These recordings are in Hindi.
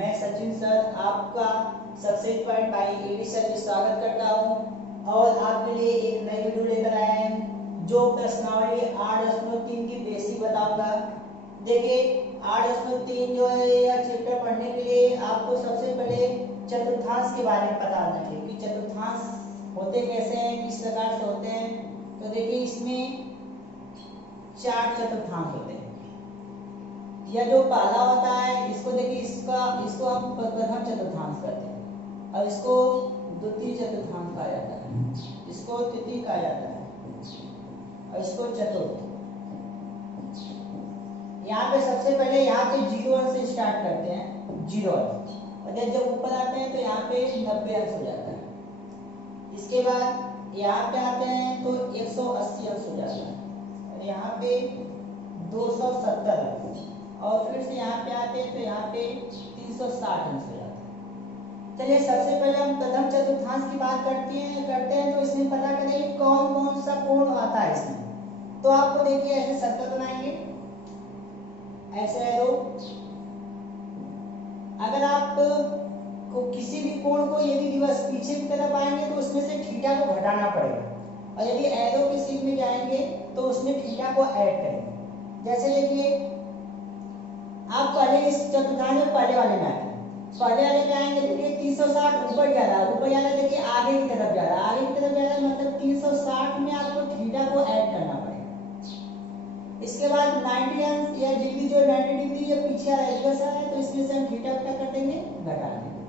मैं सचिन सर आपका success point by AD sir में स्वागत करता हूं और आपके लिए एक नई वीडियो लेकर आए हैं जो प्रश्नावली 8.3 की बेसिक बताऊंगा। देखिए 8.3 जो है यह चैप्टर पढ़ने के लिए आपको सबसे पहले चतुर्थांश के बारे में पता होना चाहिए कि चतुर्थांश होते कैसे हैं, किस प्रकार से होते हैं। तो देखिए इसमें 4 चतुर्थांश होते हैं। यह जो पहला होता है इसको देखिए इसको हम प्रथम चतुर्थांश कहते हैं और इसको द्वितीय चतुर्थांश कहा जाता है, इसको तृतीय कहा जाता है और इसको चतुर्थ। यहाँ पे सबसे पहले यहाँ पे 0 अंश से स्टार्ट करते हैं, 0 अंश, और जब ऊपर आते हैं तो यहाँ पे 90 अंश हो जाता है। इसके बाद यहाँ पे आते हैं तो 180 अंश हो जाता है और यहाँ पे 270 अंश, और फिर से यहाँ पे आते हैं तो यहाँ पे 360 अंश हो जाता है। चलिए सबसे पहले हम प्रथम चतुर्थांश की बात करते हैं तो इसमें पता करें कौन कौन सा कोण आता है इसमें। तो आपको देखिए ऐसे सर्कल बनाएंगे, ऐसे एरो। अगर आप को किसी भी कोण को यदि रिवर्स पीछे की तरफ आएंगे तो उसमें से थीटा को घटाना पड़ेगा, और यदि एरो की शेप में जाएंगे तो उसमें थीटा को ऐड करेंगे। जैसे देखिए आप पहले इस चतुर्थांश में पहले वाले में आए, पहले वाले में आएंगे देखिए 360 ऊपर जा रहा है, ऊपर जा रहा है, देखिए आगे की तरफ जा रहा है, आगे की तरफ जा रहा है, मतलब 360 में आपको थीटा को ऐड करना पड़ेगा। इसके बाद 90 अंश या डिग्री जो 90 डिग्री ये पीछे आ रहा है, रिवर्स आ रहा है, तो इसमें से हम थीटा क्या कर देंगे, घटा देंगे।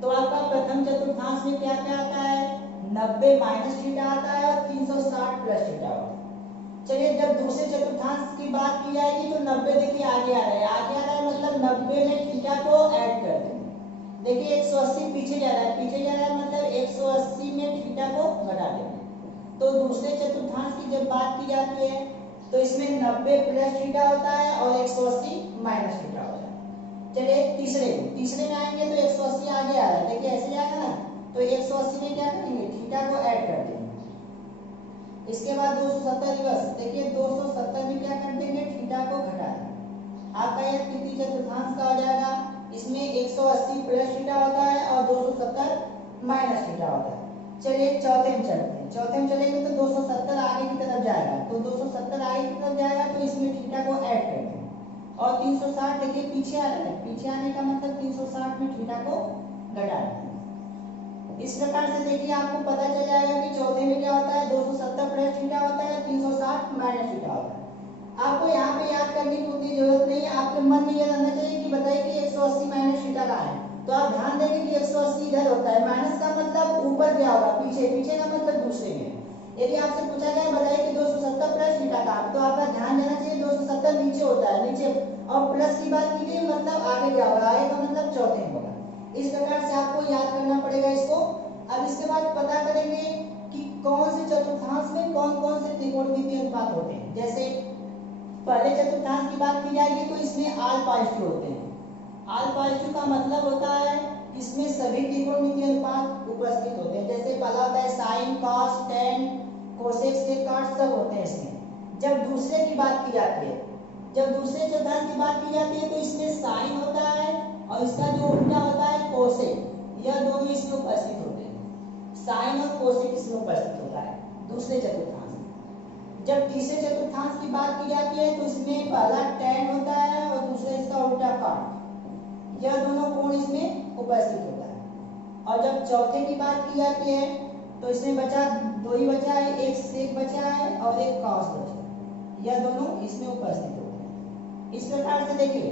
तो आपका प्रथम चतुर्थांश में क्या क्या आता है, 90 माइनस थीटा आता है और 360 प्लस थीटा आता है। चलिए जब दूसरे चतुर्थांश की बात की जाएगी तो 90 देखिए आगे आ रहा है, मतलब 90 में थीटा को ऐड कर देंगे। देखिए 180 पीछे जा रहा है, मतलब 180 में थीटा को घटा देंगे। तो दूसरे चतुर्थांश की जब बात की जाती है तो इसमें 90 प्लस थीटा होता है और 180 माइनस थीटा होता है। चलिए तीसरे में आएंगे तो 180 आगे आ रहा है, देखिए ऐसे आएगा ना, तो 180 में क्या करेंगे, थीटा को ऐड कर देंगे। इसके बाद 270 रिवर्स, देखिए 270 में क्या कर देंगे, थीटा को घटा देंगे। आपका यह तृतीय चतुर्थांश का हो जाएगा। इसमें 180 प्लस थीटा होता है और 270 माइनस थीटा होता है। चलिए चौथे में चलते हैं, चौथे में चलेंगे तो 270 आगे की तरफ जाएगा, तो 270 आगे की तरफ जाएगा तो इसमें थीटा को ऐड कर देंगे और 360 देखिए पीछे आ रहा है, पीछे आने का मतलब 360 में थीटा को घटा देंगे। इस प्रकार से देखिए आपको पता चल जाएगा कि चौथे में क्या होता है, 270 प्लस थीटा होता है, 360 माइनस थीटा होता है। आपको यहाँ पे याद करने की उतनी जरूरत नहीं है, आपके मन में यह रहना चाहिए कि बताइए कि 180 माइनस थीटा का है, तो आप ध्यान देंगे कि 180 इधर होता है, माइनस का मतलब ऊपर क्या होगा, पीछे का मतलब दूसरे में। यदि आपसे पूछा जाए बताइए कि 270 प्लस थीटा का, तो आपका ध्यान देना चाहिए 270 नीचे होता है, नीचे, और प्लस की बात कीजिए मतलब आगे क्या होगा, आगे का मतलब चौथे में होगा। इस प्रकार से आपको याद करना पड़ेगा इसको। अब इसके बाद पता करेंगे कि कौन से चतुर्थांश में कौन कौन से त्रिकोणमितीय अनुपात होते हैं। जैसे पहले चतुर्थांश की बात की जाएगी तो इसमें α/2 होते हैं। α/2 का मतलब होता है इसमें सभी त्रिकोणमितीय अनुपात उपस्थित होते हैं। जैसे पहला होता है साइन, कॉस, टेन, कोसेक, सेक, सब होते हैं इसमें। जब दूसरे की बात की जाती है, जब दूसरे चतुर्थांश की बात की जाती है तो इसमें साइन होता है और इसका जो उल्टा होता है कोसेक, यह दोनों इसमें उपस्थित होते हैं। साइन और कोसेक इसमें उपस्थित होता है दूसरे चतुर्थांश में। जब तीसरे चतुर्थांश की बात की जाती है तो इसमें पहला टेन होता है और दूसरा इसका उल्टा कॉट, यह दोनों कोण इसमें उपस्थित होता है। और जब चौथे की बात की जाती है तो इसमें बचा दो ही बचा है, एक सेक बचा है और एक कॉस बचा है, यह दोनों इसमें उपस्थित होते हैं। इस प्रकार से देखिए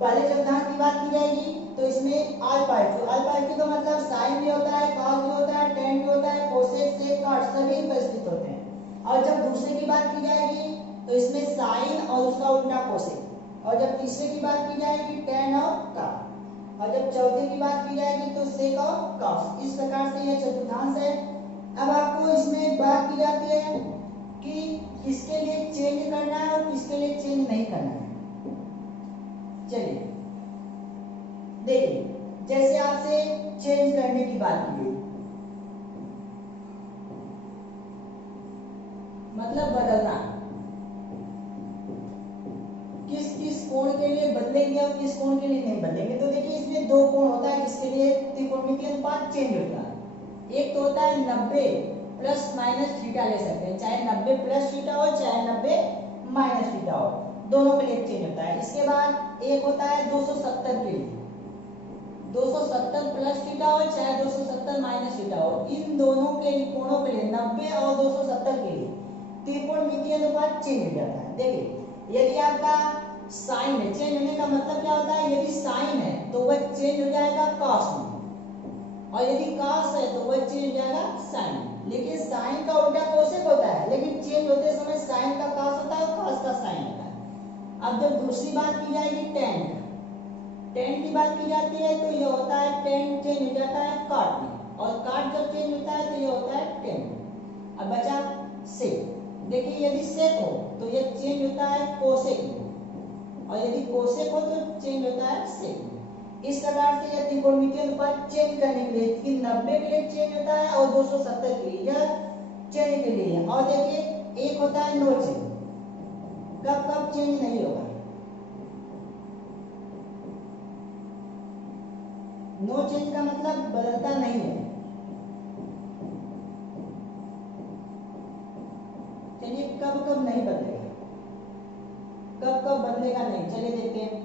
पहले चतुर्थांश की बात की जाएगी तो इसमें α/2 का मतलब साइन भी होता है, कॉस भी होता है, टेन भी होता है, कोसेक, सेक, कॉट सभी उपस्थित होते हैं। और जब दूसरे की बात की जाएगी तो इसमें साइन और उसका उल्टा कोसेक, और जब तीसरे की बात की जाएगी टेन और कॉट, और जब चौथे की बात की जाएगी तो सेक और कॉस। इस प्रकार से यह चतुर्थांश है। अब आपको इसमें बात की जाती है कि किसके लिए चेंज करना है और किसके लिए चेंज नहीं करना है। चलिए देखिए जैसे आपसे चेंज करने की बात की गई, मतलब बदलना, किस किस कोण के लिए बदलना बदलेंगे और किस कोण के लिए नहीं बदलेंगे। तो देखिए इसमें दो कोण होता है जिसके लिए त्रिकोणमितीय अनुपात चेंज होता है। एक तो होता है 90 प्लस माइनस थीटा ले सकते हैं, चाहे 90 प्लस थीटा हो चाहे 90 माइनस थीटा हो, दोनों के लिए चेंज होता है। इसके बाद एक होता है 270 के लिए, 270 प्लस थीटा हो चाहे 270 माइनस थीटा हो, इन दोनों के लिए कोणों के लिए 90 और 270 के लिए त्रिकोणमितीय अनुपात चेंज हो जाता है। देखिए यदि आपका साइन है, चेंज होने का मतलब क्या होता है, यदि साइन है तो वह चेंज हो जाएगा कॉस में, और यदि कॉस है तो वह चेंज हो जाएगा साइन। लेकिन साइन का उल्टा कोसेक होता है, लेकिन चेंज होते समय साइन का कॉस होता है और कॉस का साइन होता है। अब जब दूसरी बात की जाएगी टेन, टेन की बात की जाती है तो ये होता है टेन चेंज हो जाता है कॉट में, और कॉट जब चेंज होता है तो ये होता है टेन। अब बचा सेक। देखिए यदि सेक हो तो ये चेंज होता है कोसेक में, और यदि कोसेक हो तो चेंज होता है सेक में। इस प्रकार से यह त्रिकोणमितीय अनुपात चेंज करने के लिए कि 90 के लिए चेंज होता है और 270 के लिए यह चेंज के लिए। और देखिए एक होता है नो चेंज, कब कब चेंज नहीं होगा। नो चेंज का मतलब बदलता नहीं है। चलिए कब कब नहीं बदलेगा, कब कब बदलेगा नहीं, चलिए देखते हैं।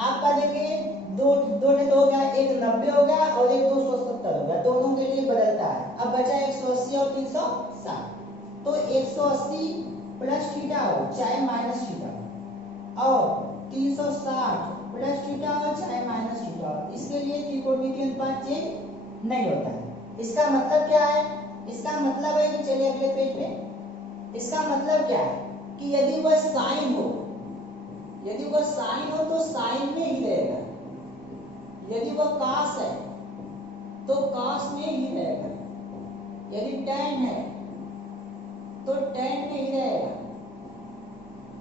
आपका देखिए दो दो ने तो हो गया, एक 90 हो गया और एक 270 हो गया, दोनों के लिए बदलता है। अब बचा 180 और 360, तो 180 प्लस थीटा हो चाहे माइनस थीटा और 360 प्लस थीटा हो चाहे माइनस थीटा हो, इसके लिए त्रिकोणमितीय अनुपात चेंज नहीं होता है। इसका मतलब क्या है, इसका मतलब है कि चलिए अगले पेज पे, इसका मतलब क्या है कि यदि वह साइन हो, यदि वह साइन हो तो साइन में ही रहेगा, यदि वह कॉस है तो कॉस में ही रहेगा, यदि tan है तो tan में ही रहेगा।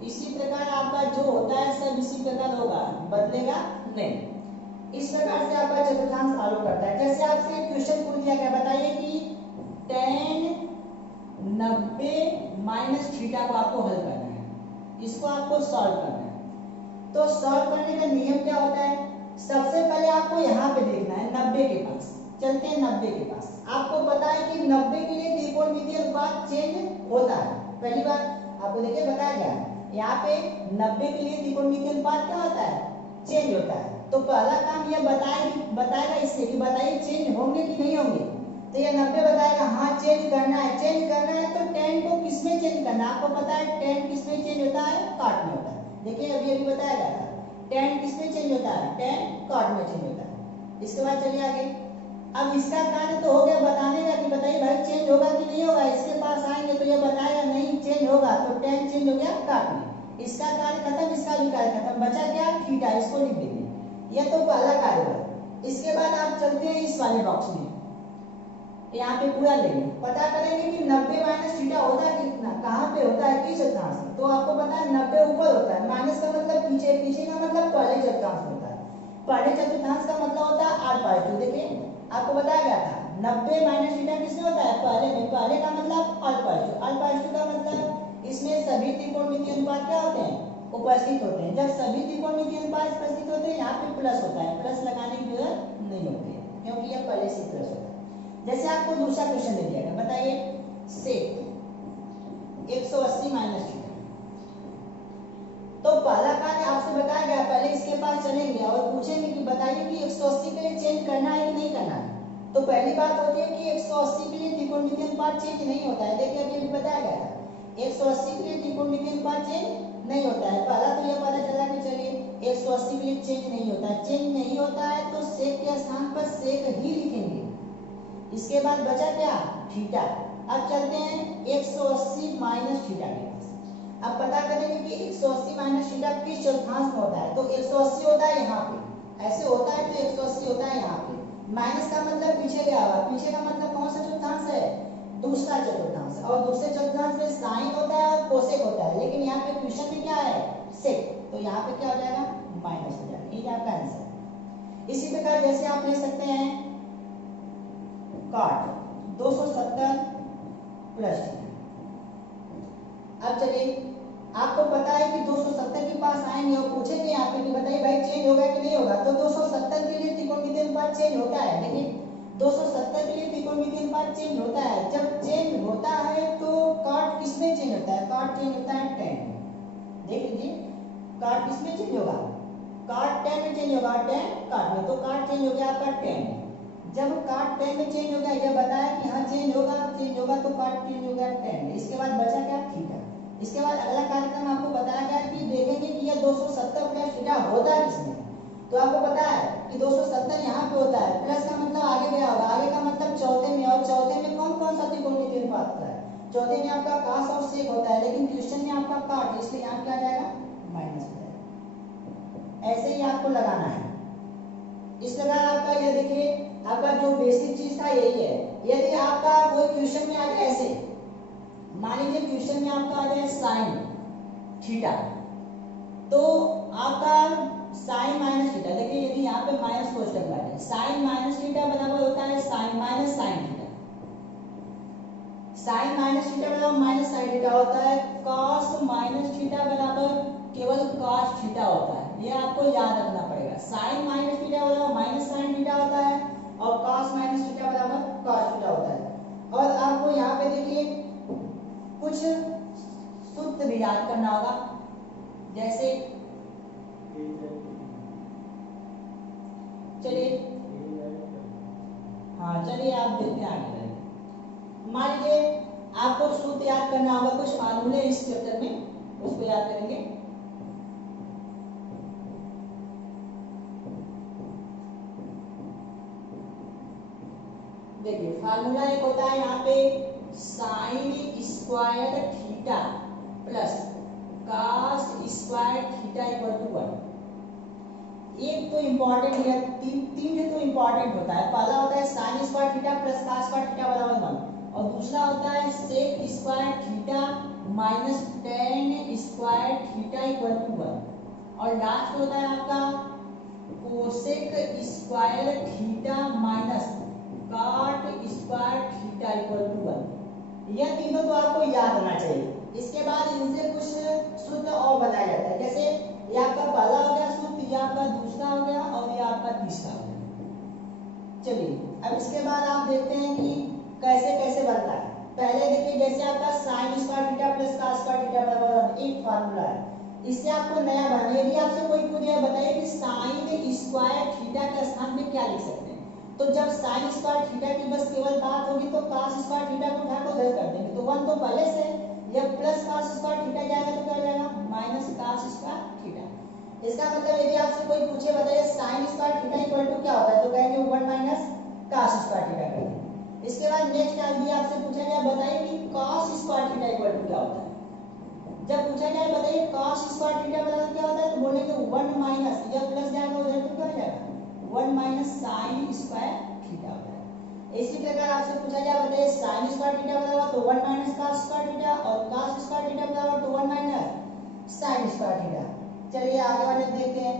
इसी प्रकार आपका जो होता है सब इसी प्रकार होगा, बदलेगा नहीं। इस प्रकार से आपका चतुर्थांश फॉलो करता है। जैसे आपसे क्वेश्चन पूछ दिया गया, बताइए कि tan 90 माइनस थीटा को आपको हल करना है, इसको आपको सॉल्व करना है। तो सॉल्व करने का नियम क्या होता है, सबसे पहले आपको यहाँ पे देखना है 90 के पास, चलते हैं 90 के पास। आपको पता है कि 90 के लिए त्रिकोणमितीय अनुपात चेंज होता है। पहली बात आपको देखिए बताया गया है यहाँ पे 90 के लिए त्रिकोणमितीय अनुपात क्या होता है, चेंज होता है। तो पहला काम यह बताएगा इससे कि बताइए चेंज होंगे कि नहीं होंगे। तो ये 90 बताएगा हाँ चेंज करना है, चेंज करना है तो tan को किसमें चेंज करना है, आपको पता है tan किसमें चेंज होता है, कॉट में होता है। देखिए अभी अभी बताया गया था tan किसमें चेंज होता है, tan कॉट में चेंज होता है। इसके बाद चलिए आगे। अब इसका कार्य तो हो गया बताने का कि बताइए भाई चेंज होगा कि नहीं होगा। इसके पास आएंगे तो ये बताएगा नहीं चेंज होगा, तो tan चेंज हो गया कॉट में। इसका कार्य खत्म, इसका भी कार्य खत्म, बचा क्या थीटा, इसको लिख देंगे। यह तो पहला कार्य हुआ। इसके बाद आप चलते हैं इस वाले बॉक्स में, यहाँ पे पूरा लेंगे, पता करेंगे कि 90 माइनस थीटा होता है कितना, कहाँ पे होता है, किस चतुर्थांश में। तो आपको पता है 90 ऊपर होता है, माइनस का मतलब पीछे, पीछे का मतलब पहले चतुर्थांश में होता है, पहले चतुर्थांश का मतलब होता है 8/2। देखिए आपको बताया गया था 90 माइनस थीटा किसमें होता है, पहले में। पहले का मतलब 8/2, 8/2 का मतलब इसमें सभी त्रिकोणमितीय अनुपात क्या होते हैं, उपस्थित होते हैं। जब सभी त्रिकोणमितीय अनुपात उपस्थित होते हैं यहाँ पे प्लस होता है, प्लस लगाने की जरूरत नहीं होती है क्योंकि यह पहले से प्लस होता है। जैसे आपको दूसरा क्वेश्चन दे दिया गया, बताइए सेक 180 माइनस थीटा। तो पहला कार्य आपसे बताया गया, पहले इसके पास चलेंगे और पूछेंगे कि बताइए कि 180 के लिए चेंज करना है कि नहीं करना है। तो पहली बात होती है कि 180 के लिए त्रिकोणमितीय अनुपात चेंज नहीं होता है। देखिए अभी बताया गया था 180 के लिए त्रिकोणमितीय अनुपात चेंज नहीं होता है। पहला तो यह पता चला कि चलिए 180 के लिए चेंज नहीं होता है, चेंज नहीं होता है तो सेक के स्थान पर सेक ही लिखेंगे। इसके बाद बचा क्या थीटा। अब चलते हैं 180 माइनस थीटा के पास। अब पता करेंगे कि 180 माइनस थीटा किस चतुर्थांश में होता है। तो 180 होता है यहाँ पे, ऐसे होता है तो 180 होता है यहाँ पे। माइनस का मतलब पीछे गया हुआ, पीछे का मतलब कौन सा चतुर्थांश है, दूसरा चतुर्थांश। और दूसरे चतुर्थांश में साइन होता है और कोसेक होता है, लेकिन यहाँ पे क्वेश्चन में क्या है सेक, तो यहाँ पे क्या हो जाएगा माइनस हो जाएगा, ये आपका आंसर। इसी प्रकार जैसे आप ले सकते हैं कॉट 270 प्लस थीटा। अब चलिए आपको पता है कि 270 के पास आएंगे और पूछेंगे आपसे कि बताइए भाई चेंज होगा कि नहीं होगा, तो 270 के लिए त्रिकोणमितीय अनुपात चेंज होता है, लेकिन 270 के लिए त्रिकोणमितीय अनुपात चेंज होता है। जब चेंज होता है तो कॉट किसमें चेंज होता है? कॉट चेंज होता है tan में। देख लीजिए कॉट किसमें चेंज होगा? कॉट tan में चेंज होगा, tan कॉट में, तो कॉट चेंज हो गया आपका tan में। जब कॉट tan में चेंज हो गया, यह बताया कि हाँ चेंज होगा तो कॉट चेंज हो गया tan में। इसके बाद बचा क्या? थीटा। इसके बाद अगला कार्यक्रम आपको बताया गया कि देखेंगे कि यह 270 प्लस थीटा होता है किसमें। तो आपको पता है कि 270 यहाँ पे होता है, प्लस का मतलब आगे गया होगा, आगे का मतलब चौथे में, और चौथे में कौन कौन सा त्रिकोणमितीय अनुपात होता है? चौथे में आपका cos और sec होता है, लेकिन क्वेश्चन में आपका cot, इसलिए यहाँ क्या आ जाएगा? माइनस हो जाएगा। ऐसे ही आपको लगाना है। इस प्रकार आपका यह देखिए आपका जो बेसिक चीज था यही है। यदि आपका कोई क्वेश्चन में आ जाए ऐसे, मान लीजिए क्वेश्चन में आपका आ जाए साइन थीटा, तो आपका साइन माइनस थीटा, देखिए यदि यहाँ पे माइनस कोष्टक लगा है, साइन माइनस थीटा बराबर होता है sine minus sine theta. Sine minus theta बराबर माइनस साइन थीटा होता है। कॉस माइनस थीटा बराबर केवल कॉस थीटा होता है, ये आपको याद रखना पड़ेगा। साइन माइनस थीटा बराबर माइनस साइन थीटा होता है और कॉस माइनस थीटा बराबर कॉस थीटा होता है। और आपको यहाँ पे देखिए कुछ सूत्र भी याद करना होगा, जैसे चलिए हाँ चलिए आप देखते हैं आगे। मान लीजिए आपको सूत्र याद करना होगा, कुछ फार्मूले इस चैप्टर में, उसको याद करेंगे। देखिए फार्मूला एक होता है यहाँ पे sine square theta plus cos square theta equal to 1। एक तो इंपॉर्टेंट है, तीन तो इंपॉर्टेंट होता है। पहला होता है sine square theta plus cos square theta बराबर 1, और दूसरा होता है sec square theta minus tan square theta equal to 1, और लास्ट होता है आपका cosec square theta minus cot square theta equal to 1। यह तीनों तो आपको याद रहना चाहिए। इसके बाद इनसे कुछ सूत्र और बताया जाता है, जैसे ये आपका पहला हो गया सूत्र, ये आपका दूसरा हो गया और ये आपका तीसरा हो गया। चलिए अब इसके बाद आप देखते हैं कि कैसे कैसे बनता है। पहले देखिए जैसे आपका sign square theta plus cos square theta बराबर एक फार्मूला है, इससे आपको नया बनाना। यदि आपसे कोई पूछे बताइए कि साइन स्क्वायर थीटा के स्थान पे क्या लिख सकते हैं, तो जब साइन स्क्वायर थीटा की बस केवल बात होगी तो cos स्क्वायर थीटा को उठा कर उधर कर देंगे, तो 1 तो पहले से, जब प्लस cos स्क्वायर थीटा जाएगा तो क्या हो जाएगा? Minus cos square theta. इसका मतलब यदि आपसे कोई पूछे बताइए sine square theta equal to क्या होता है, तो कहेंगे 1 माइनस cos स्क्वायर थीटा करेंगे। इसके बाद नेक्स्ट यदि आपसे पूछा जाए बताइए कि cos square theta equal to क्या होता है, जब पूछा जाए बताइए cos स्क्वायर थीटा बराबर क्या होता है, तो बोलेंगे 1 माइनस, जब प्लस जाएगा उधर तो क्या हो जाएगा? 1 माइनस साइन स्क्वायर थीटा होता है। इसी प्रकार आपसे पूछा जाए बताइए साइन स्क्वायर थीटा बराबर तो 1 माइनस cos स्क्वायर थीटा, और cos स्क्वायर थीटा बराबर तो 1 माइनस साइन स्क्वायर थीटा। चलिए आगे वाले देखते हैं।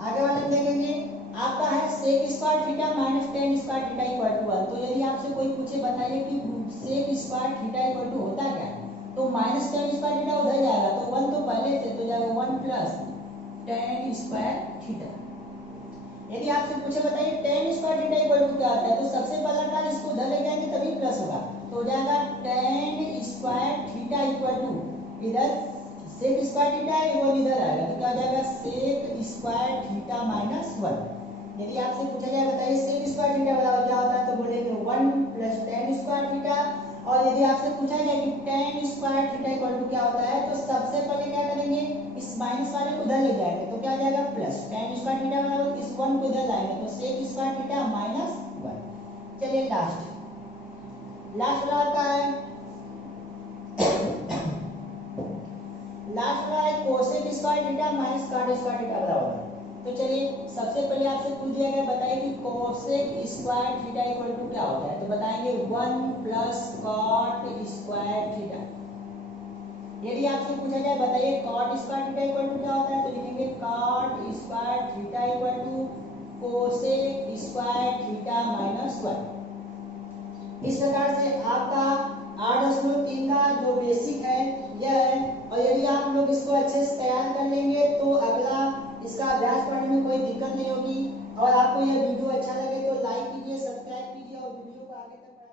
आगे वाले देखेंगे आपका है sec square theta minus tan square theta equal to 1। तो यदि आपसे कोई पूछे बताइए कि sec square theta equal to होता क्या है, तो माइनस tan स्क्वायर थीटा उधर जाएगा, तो 1 तो पहले से, तो जाएगा 1 प्लस tan स्क्वायर थीटा। यदि आपसे पूछे बताइए tan square theta equal to क्या होता है, तो सबसे पहला टर्म इसको उधर ले जाएंगे तभी प्लस होगा, तो हो जाएगा tan square theta equal to इधर sec स्क्वायर थीटा है वो इधर आएगा, तो क्या हो जाएगा sec स्क्वायर थीटा माइनस 1। यदि आपसे पूछा जाए बताइए sec स्क्वायर थीटा बराबर क्या होता है, तो बोलेंगे 1 प्लस tan स्क्वायर थीटा। और यदि आपसे पूछा जाए कि tan square theta equal to क्या होता है, तो सबसे पहले क्या करेंगे, इस माइनस वाले को उधर ले जाएंगे, तो क्या हो जाएगा प्लस tan स्क्वायर थीटा बराबर इस 1 को इधर लाएंगे, तो sec स्क्वायर थीटा माइनस 1। चलिए लास्ट वाला क्या है, लास्ट वाला है cosec square theta minus cot square theta बराबर है। तो चलिए सबसे पहले आपसे पूछ दिया गया बताइए कि cosec square theta equal to क्या होता है, तो बताएंगे 1 प्लस कॉट स्क्वायर थीटा। यदि आपसे पूछा जाए बताइए cot square theta equal to क्या होता है, तो लिखेंगे cot square theta equal to cosec square theta minus 1। इस प्रकार से आपका 8.3 का जो बेसिक है यह है। और यदि इसको अच्छे से तैयार कर लेंगे तो अगला इसका अभ्यास पढ़ने में कोई दिक्कत नहीं होगी। और आपको यह वीडियो अच्छा लगे तो लाइक कीजिए, सब्सक्राइब कीजिए और वीडियो को आगे तक